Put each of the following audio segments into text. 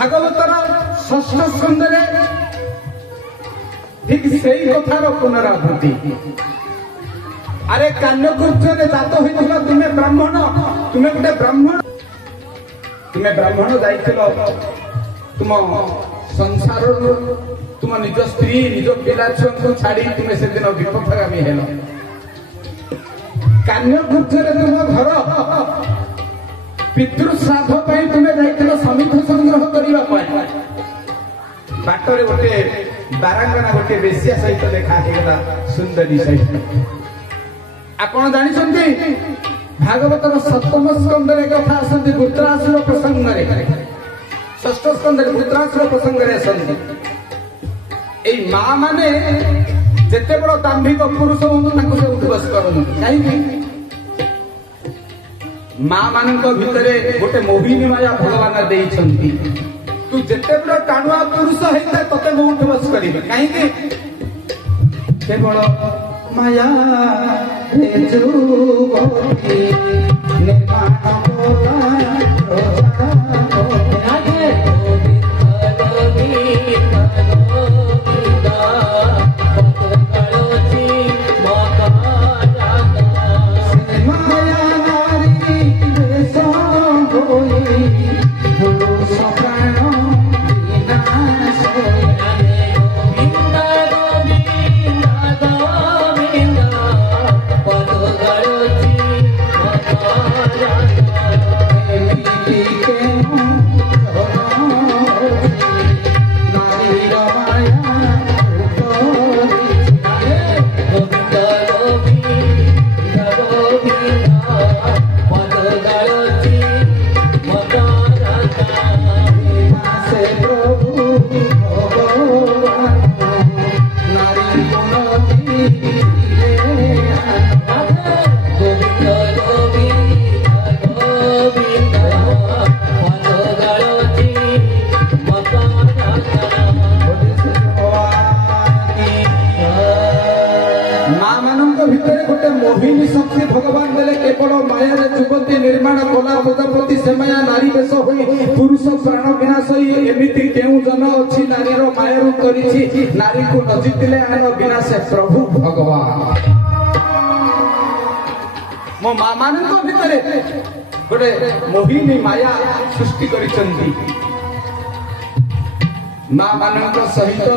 भागवतर षष्ठ स्कंदे ठीक से कथार पुनरावृत्ति। अरे कान्यकुब्जरे जात होइथिल तुम्हें ब्राह्मण, तुम्हें गोटे ब्राह्मण, तुम्हें ब्राह्मण जाइथिल तुम संसार तुम निज स्त्री निज पिला छुआ को छाड़ी तुम्हें से दिन विपथगामी हेल। कान्यकुब्जरे तुम घर पितृश्राद्ध पाई तुम्हें जाइथिल समिध संग्रह करबा पाई। बाटरे गोटे बारांगना गोटे बेसिया सहित देखा हेगला सुंदरी सहित। आपण जानी भागवतर सप्तम स्कंदे कथा आसती वृत्रासुर प्रसंग षष्ठ स्कंदे वृत्रासुर प्रसंग माँ माने जिते बड़ दाम्भिक पुरुष हूँ से उद्घोष करती कहीं माँ मान भितर गोटे मोहिनी माया भगवान देइछंती। तू जिते बड़ टाणुआ पुरुष होता तते मु उद्घोष करी कहीं केवल माया मोहिनी शक्ति भगवान देले केवल माया जुगती निर्माण कला प्रजापति से माया नारी बेश होई पुरुष प्राण विनाश होई एमिति केउ जन अछि नारीर मायारू करिछि नारी को न जितिले आन विनाश प्रभु भगवान। मो माँ मानक भितरे गोटे मोहिनी माया सृष्टि करिसंती। माँ मानक सहित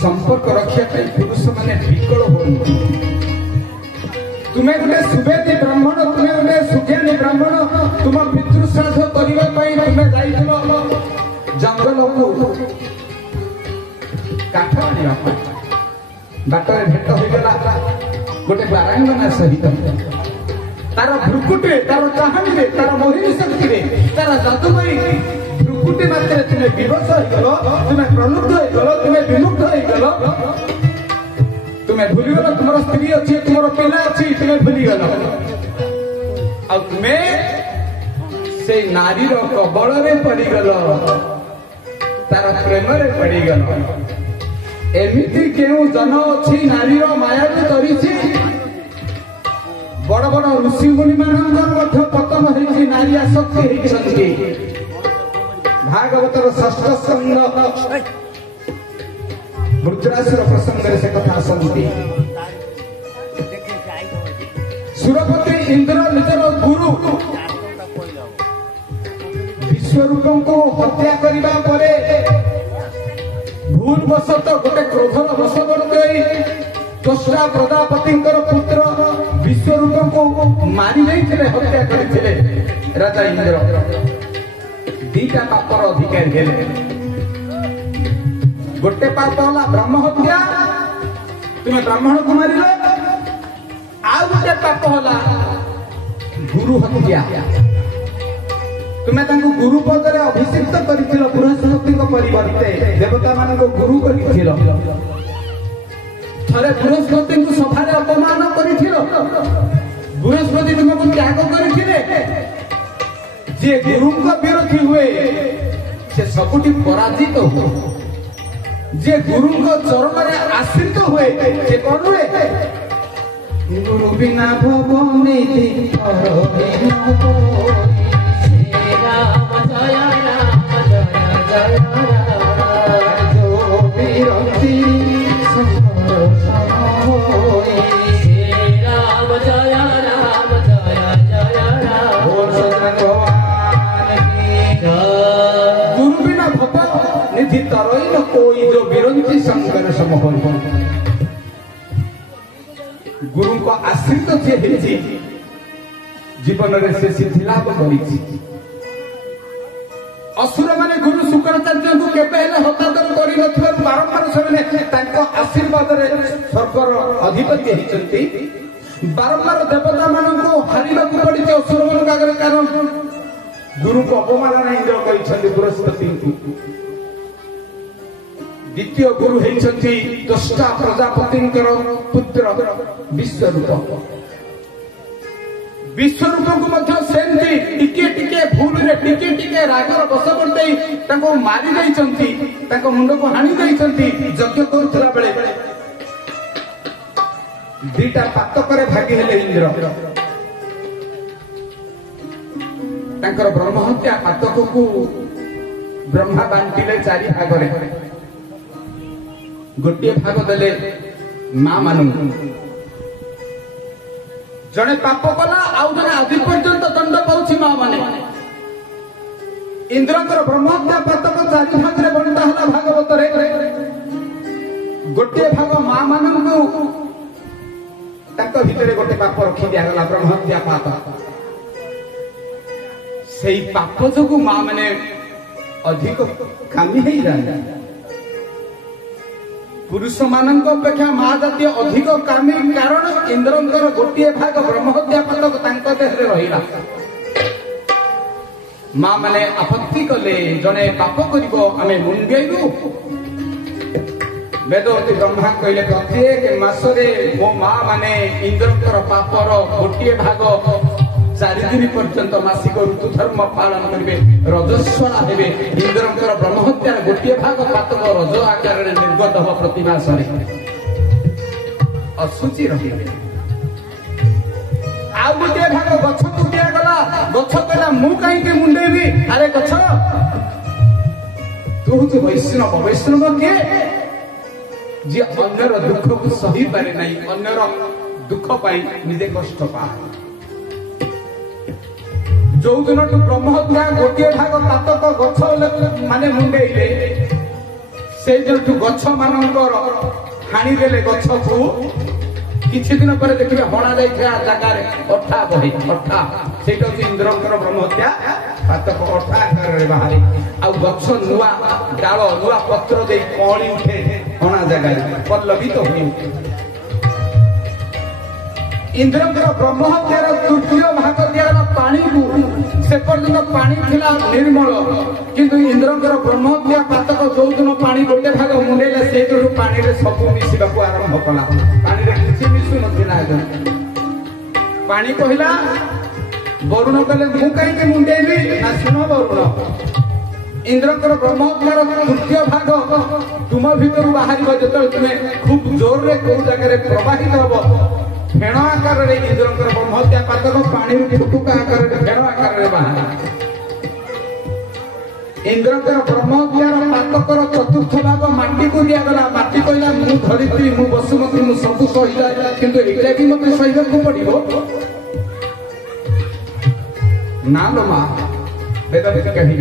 संपर्क रक्षा पुरुष माने विकल होती। तुम्हें गोटे सुवेदी ब्राह्मण, तुम्हें गोटे सुज्ञानी ब्राह्मण, तुम पितृश्राद्ध करने तुम्हें जाइल जंगल को काठ आने बाटर भेट होगला गोटे बारांगना सहित तार भ्रुकुटे तार कहानी तार मोहिनी शक्ति तार जादुमयी भ्रुकुटे मात्र तुम्हें विवश हो, तुम्हें प्रलुब्ध हो, तुम्हें विमुक्त हो, तुम्हें भूलीगल तुम स्त्री अच्छी तुम पिला अच्छी तुम्हें भूलीगल आ तुम्हें से नारीर कबल में पड़गल तार प्रेम पड़गल। एमिति केउ जन अच्छी नारीर माया धरी बड़ बड़ ऋषि मुनि मान पतन होती नारी आसक्ति होती। भागवतर षष्ठ स्कंद वृत्रासुर प्रसंग से कथा आसती। सुरपति इंद्र निजर गुरु विश्वरूप को हत्या करने पर भूलवशत गोटे क्रोधर वशवर्ती त्वष्टा प्रजापति पुत्र विश्वरूप को मारी जाते हत्या करते राजा इंद्र। दीटा पापर अधिकारी हेले गोटे पाप होला ब्रह्म हत्या, तुम्हें ब्राह्मण को मारिल। आउ गोटे पाप होला गुरु हत्या, तुम्हें तांको गुरु पदरे अभिषिक्त करिथिल बृहस्पति को परिवर्ते देवता मान को गुरु करिथिल। थरे बृहस्पति को सभारे अपमान करिथिल, बृहस्पति तुमको त्याग करिथिले। जे गुरु को विरोधी हुए से सबुठी पराजित हो, जे गुरु को चरण में आश्रित हुए से कौन हुए? गुरु बिना भवनी मोहन गुरु को आश्रित जी जीवन में से सिद्धि लाभ कर असुर माने गुरु शुक्राचार्य को केबे हतादर कर बारंबार से आशीर्वाद स्वर्गर अधिपति होती बारंबार देवता मान हारिबा पड़ी असुर मान आगे कारण गुरु को अपमानना इंद्र कर बृहस्पति द्वितीय गुरु होती दशटा प्रजापति पुत्र विश्वरूप विश्वरूप को सेमती टिके टिके भूल टिके टिके रागर बस कर मारी मुंड को हाणी यज्ञ करुला बेले दीटा पातक भागी हेले इंद्र तांकर ब्रह्महत्या पातक को ब्रह्मा बांटिले चारि भाग गोटे भाग देले मां मानु जड़े पाप कला आउ जड़े आदि पर्यंत दंड पाउछि मां माने इंद्रकर ब्रह्महत्या पातक चारि भाग रे बंटा हला भागवत रे गोटे भाग मां मानु ताको भितरे गोटे पाप रखि दिया गला ब्रह्महत्या पातक सेई पाप जोगु मां माने अधिक कामी हेई जाय पुरुष मानक अपेक्षा मां जातीय अधिक कामी कारण इंद्रंकर गोटे भाग ब्रह्महत्या पातक देह रहा मां माने आपत्ति कले जड़े पाप कर मुंडेलु वेदवती ब्रह्मा कहले प्रत्येक मासरे मो मां माने इंद्रंकर पापर गोटे भाग 4 दिन पर्यंत मासिक ऋतु धर्म पालन करेंगे रजस्वला हेबे इंद्रंकर ब्रह्महत्यार गोटे भाग पातक रज आकार निर्गत हो प्रतिमास असुचि रही आ गोटे भाग गछ को दिगला गछ कहला मु कहीं मुंडेबी अरे गछ तू हूँ वैष्णव वैष्णव किए जी अन्यर दुख को सही पारे नहीं अन्यर दुख पाई निजे कष्ट पाए जो दिन ब्रह्महत्या गोटे भाग पातक गछ माने मुंडेले से दिन गछ मानकर हाणीदेले गछ को किछि दिन पर देखिए हणा जाइथा जगार अठा बही अठा सेटा इंद्रंकर ब्रह्महत्या पातक अठा आकार बाहरी आ गछ नुआ डाल नुआ पत्र दे कळी उठे हणा जगार पल्लवित होई इंद्रंकर ब्रह्महत्यार तृतीय भाग दिगला पानी को से पर्यंत पानी थिला निर्मल किंतु इंद्रंकर ब्रह्महत्या पातक जो दिन पानी गोटे भाग मुंडेला से दिन पानी रे सब मिसिबा आरंभ कला पानी रे किछि मिसु नथिला पानी कहला वरुण कहले मु कहीं मुंडेली ना सुनो वरुण इंद्रंकर ब्रह्महत्यार तृतीय भाग तुम भीतर बाहर जतल तुमे खूब जोर रे को जगह प्रवाहित हबो फेण आकार इंद्रंकर ब्रह्महत्या पातक पानी फुटुका आकार फेण आकार बाहर इंद्रंकर ब्रह्महत्यार पातकर चतुर्थ भाग माटी को दिगला माटी कहला मु धरित्री मु बसुमती मु सब सही किंतु एटा भी मते सहीबा को पड़िबो ना लो मां वेद कहि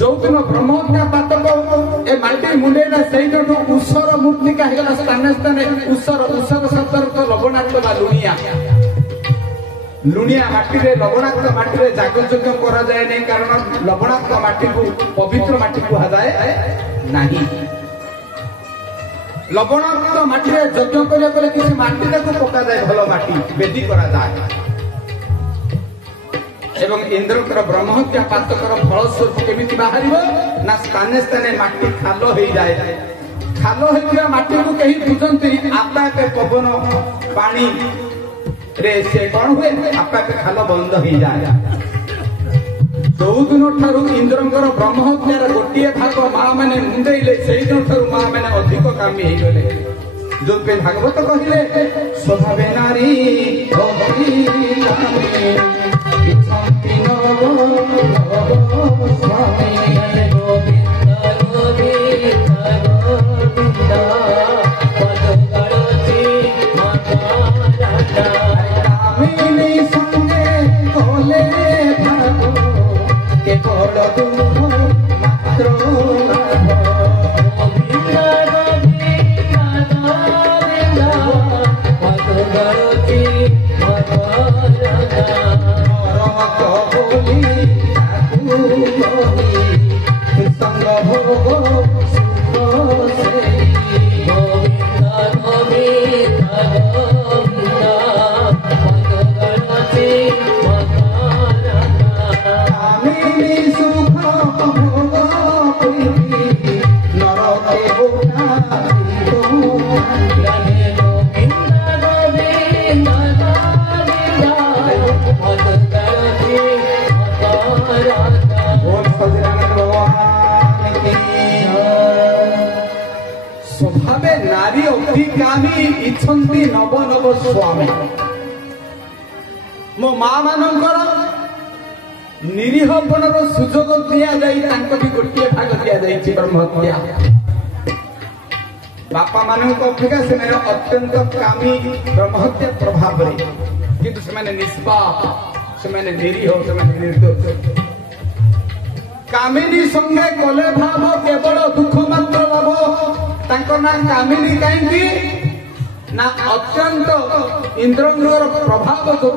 जो दिन ब्रह्महत्या पातक ए माटी मुंडेला सेई दिन उसर मूर्ति का हेगला स्थाने स्थाने उसर उसर शब्द तो लवणाक्त बा लुणिया लुणिया माटी रे लवणाक्त माटी रे जागजोग्य करा जाय नै कारण लवणाक्त माटी को पवित्र माटी को हजाए नाही लवणाक्त माटी रे यज्ञ करे करे किसी माटी को पका जाय भलो माटी वेदी करा जाय एवं इंद्रंकर ब्रह्महत्या पातकर फलस्वरूप केमिति बाहरिबो ना स्थाने स्थाने माटी खालो हो जाए खालो होइतिबा माटी को कहीं बुझंती आपा के पवन पानी रे से कोन हुए आपा के खालो बंद हो जाए जो दिन ठारू इंद्रंकर ब्रह्महत्यार गोटे भाग मां माने मुंडेले सेई दिन ठारू मां माने अधिक कामी हे गले जो पे भागवत कहिले स्वभावे नारी होती कामी मात्र स्वभावे नारी अतिकामी इच्छन्ति नव नव स्वामी मो माँ मानकर निरीहपणर सुजोग दि गोटे भाग दि ब्रह्महत्या बापा मान अपेक्षा से अत्यंत कामी ब्रह्महत्या प्रभाव किंतु से निष्पाप से निरीह से निर्दोष कामिनी संगे कले भाव केवल दुख मात्र लाभ तांको ना कामिनी कहीं ना अत्यंत इंद्रंगर प्रभाव जो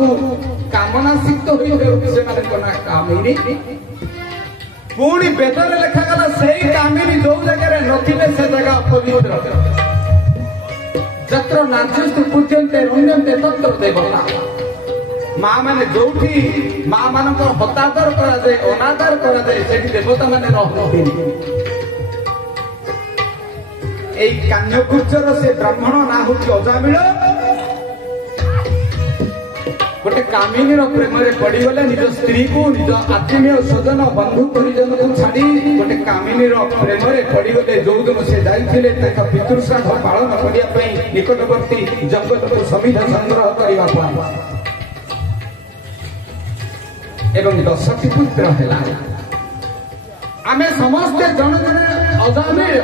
कामना सिद्ध हो ना कामिनी पुणी वेदर लिखागला से कामिनी जो जगह नथिले से जगह अपवित्र जत्र नाचस्तु पूज्यन्ते रण्यन्ते तत्र देवता माँ मैंने जो माँ मान हतादर कराए अनादर कराए से देवता मैंने कान्यकुचर से ब्राह्मण ना हूँ अजामिल गोटे कामिनी प्रेम पड़गले निज स्त्री को निज आत्मीय स्वजन बंधु परिजन को छाड़ी गोटे कामिनी प्रेम पड़गले जो दिन से जाते पितृश्राद्ध पालन करने निकटवर्ती जंगल को समिध संग्रह करने एवं 10टी पुत्र है आमे समस्ते जन जन अजामिल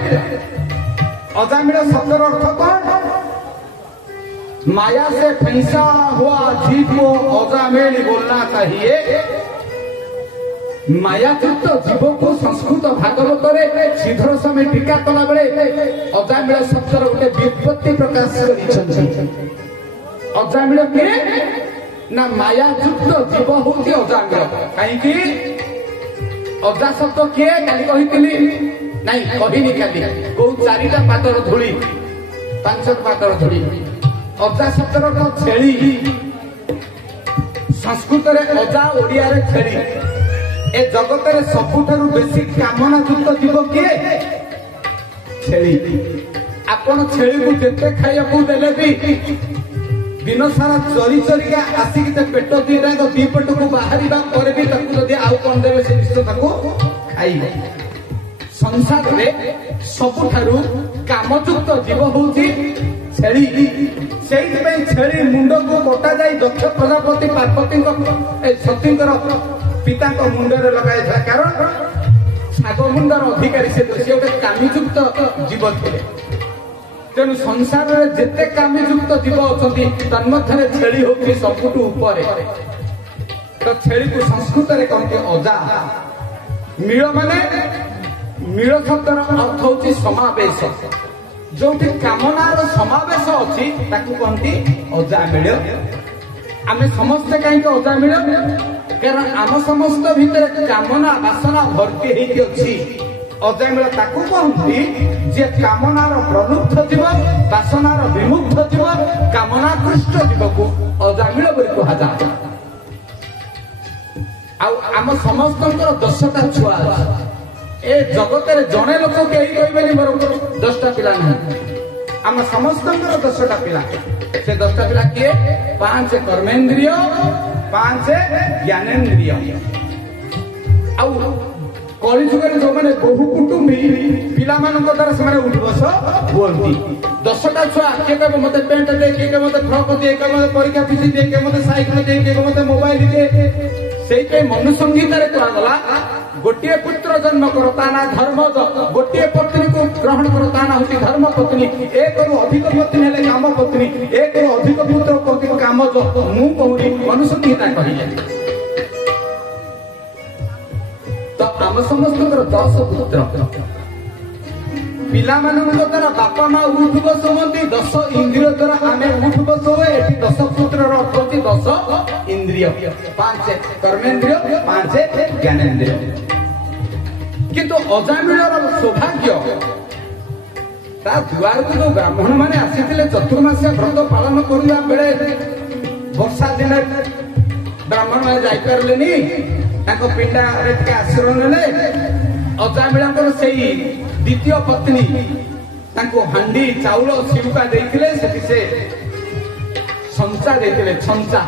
अजामिल शब्द अर्थ कौन माया से फैसा हुआ जीव को अजामिल बोलना चाहिए मायायुक्त जीव को संस्कृत भागवत शीघ्र समय टीका कला बेले अजामिल शब्द गोटे व्युत्पत्ति प्रकाश अजामिल किए ना मायायुक्त जीव हूँ अजामिल कहीं अजा शब्द किए कही नहीं कहनी काली कौ 4टा पादर धूली 5 पादर धूली अजा शब्द छेली संस्कृत अजा ओडिया छेली ए जगत सबुठारु बेसी कामना युक्त जीव किए छेली आपण छेली को जेते खाइया को देले भी दिन सारा चरी चरिका आसिक पेट दी पेट को बाहर भी आउ कौन देवे से निश्चित खाई संसार में सबुठारु कामयुक्त जीव हूँ छेली से छेली मुंड को कटा जाए दक्ष प्रजापति पार्वती सती पिता मुंडे लगाई था कारण छाग मुंडर अधिकारी से गोटे कामयुक्त जीव थे तेणु संसार में जिते कामयुक्त जीव अच्छा तन्मध्य छेली हूँ सबुठ ऊपर तो छेली को संस्कृत में कहते अजा मील माने मील शब्दर अर्थ हूँ समावेश जो कामनार समावेश अच्छी कहती अजामिल आम समस्ते कहीं अजामिल कारण आम समस्त भितर कामना बासना भर्ती होती अजामिल ताकू कहती जे कामनार प्रलुब्ध जीव बासनार विमुग्ध जीव कामनाकृष्ट जीव को अजामिल कहुए आम समस्त 10टा छुआ ए जगत जड़े लोक कहीं कहे मोर 10टा पिला ना आम समस्त 10टा पिला से 10टा पिला किए 5 कर्मेन्द्रिय 5 ज्ञानेन्द्रिय कली जुगे जो मैंने बहु कुटुंबी पिला द्वारा से उठ बस बोलती 10टा छुआ किए कह मत पेंट दे किए मत फ्रक दे किए मत परीक्षा फीस दे किए मत साइकेल दे किए मत मोबाइल दे से मनुसंहिता कहगला गोटे पुत्र जन्म कर ना धर्म गोटे पत्नी को ग्रहण कर ना हूँ धर्म पत्नी एक अधिक पत्नी है काम पत्नी एक अधिक पुत्र कहते काम मु कहूनी मनुसंहिता कहे तो आम समस्त 10 पुत्र पिला द्वारा बापा माँ उठ बस हुए 10 इंद्रिय द्वारा आम उठ बस हुए ये 10 पुत्र अर्थ होती 10 इंद्रिय 5 कर्मेन्द्रिय 5 ज्ञानेन्द्रिय किंतु अजामिलर सौभाग्य ता दुआर को जो ब्राह्मण मैंने आसी चतुर्मासिया व्रत पालन करने बेले वर्षा दिन ब्राह्मण मैंने जापारे पिंडा आश्रय ने अजामिल से द्वितीय पत्नी हांडी चाउल शिवका देते से छंचा देते छंचा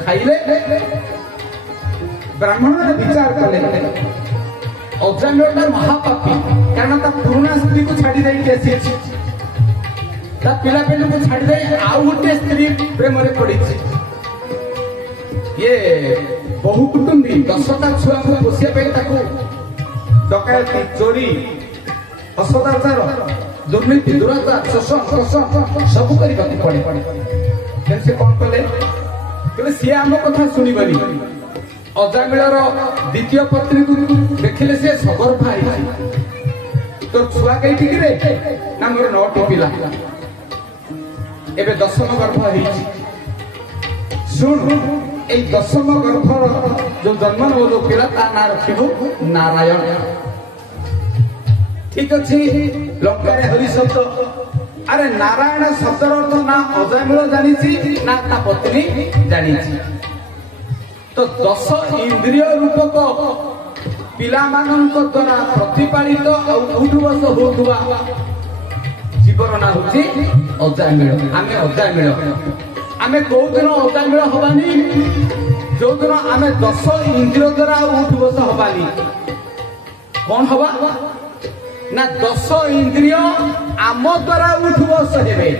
खाइले ब्राह्मण ने विचार कले अजामिल महापापी कारण पुराना स्त्री को छाड़ी पिला पिली को छाड़ी आउ गोटे स्त्री प्रेम पड़ी ये बहु कुटुंबी 10टा छुआ को पोषिया डकायती चोरी असदाचार दुर्नीति दुराचार शोषण सब करने पड़े से कौन कले सी आम कथा शुणबनी अजामिलर द्वितीय पत्नी को देखिले से सगर्भा तो छुआ कई ना मोर 9टी पिला एबे 10म गर्भ शुण ए 10म गर्भर जो जन्म जो पिला ता ना रखिबु नारायण ठीक अच्छे लंका हरि शब्द अरे नारायण शब्द अर्थ ना अजामिल जानी ना ता पत्नी जानी तो 10 इंद्रिय रूपक पिला द्वारा प्रतिपालित उठ बस होता जीवन ना हूँ अजामिल आम अजामिल आम कौ दिन अजामिल हबानी जो दिन आम 10 इंद्रिय द्वारा उठ बस हबानी कौन हवा ना 10 इंद्रिय आम द्वारा उठ बस हे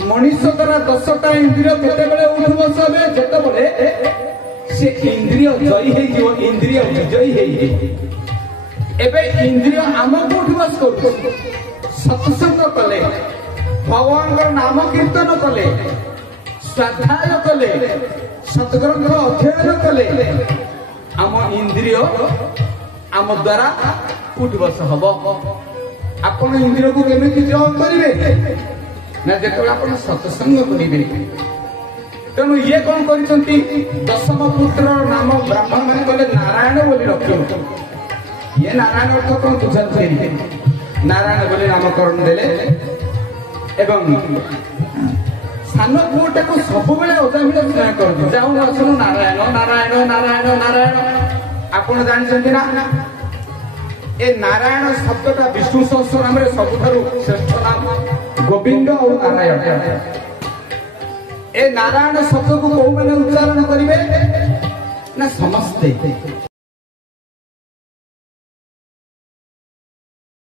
मनीष द्वारा 10टा इंद्रिय केते उठ बस हे जेते से इंद्रिय जयी हो इंद्रिय विजयी एबे इंद्रिय आम को उठ बस कर सत्संग कले भगवान नाम कीर्तन कले स्वाध्याय कले सत्ग्रंथ अध्ययन कले आम इंद्रिय आम द्वारा उठ बस हम आपण इंद्रिय को केमिति जय करेंगे ना जो सत्संग करेंगे तेणु ये कौन कर 10म पुत्र नाम ब्राह्मण मैंने कहले नारायण बोली रख ये नारायण अर्थ कौन बुझाते नारायण बोली नामकरण देले एवं सान पुओटा को सब अजामिल स्नेह कर जाऊन असुन नारायण नारायण नारायण नारायण आपण जानते ना ए नारायण शब्दटा विष्णु सहस्रनाम सबुठारु श्रेष्ठ नाम गोविंद और नारायण ए नारायण शब्द को कौ मैंने उच्चारण करेंगे ना समस्ते